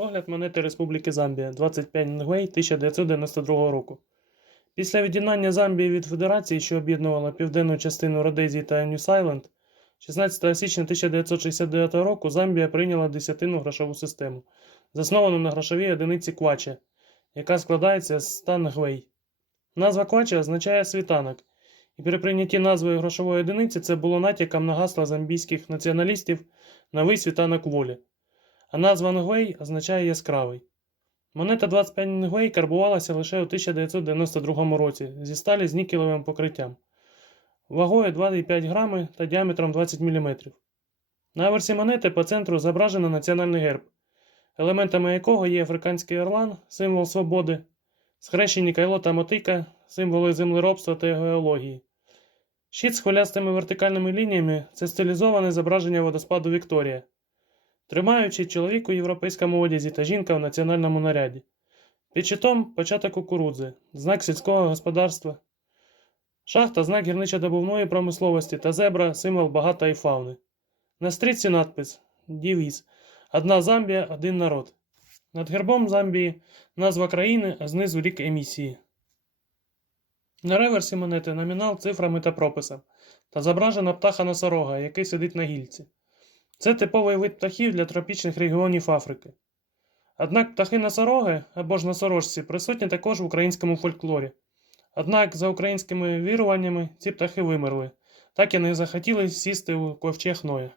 Огляд монети Республіки Замбія 25 Нгвей 1992 року. Після від'єднання Замбії від Федерації, що об'єднувала південну частину Родезії та Нью-Сайленд, 16 січня 1969 року Замбія прийняла десятину грошову систему, засновану на грошовій одиниці кваче, яка складається з 100 нгвей. Назва кваче означає світанок, і при прийнятті назви грошової одиниці це було натяком на гасло замбійських націоналістів Новий світанок волі а назва Нгвей означає яскравий. Монета 25 Нгвей карбувалася лише у 1992 році зі сталі з нікелевим покриттям, вагою 2,5 грами та діаметром 20 мм. На аверсі монети по центру зображено національний герб, елементами якого є африканський орлан, символ свободи, схрещені кайло та мотика, символи землеробства та геології. Щит з хвилястими вертикальними лініями це стилізоване зображення водоспаду Вікторія тримаючи чоловік у європейському одязі та жінка в національному наряді. Під щитом початок кукурудзи, знак сільського господарства, шахта знак гірничо-добувної промисловості та зебра символ багатої фауни. На стрічці надпис Дівіз Одна Замбія, один народ. Над гербом Замбії назва країни, а знизу рік емісії. На реверсі монети номінал цифрами та прописом та зображена птаха носорога, який сидить на гільці. Це типовий вид птахів для тропічних регіонів Африки. Однак птахи носороги або ж носорожці присутні також в українському фольклорі. Однак, за українськими віруваннями, ці птахи вимерли, так і не захотіли сісти у ковчег Ноя.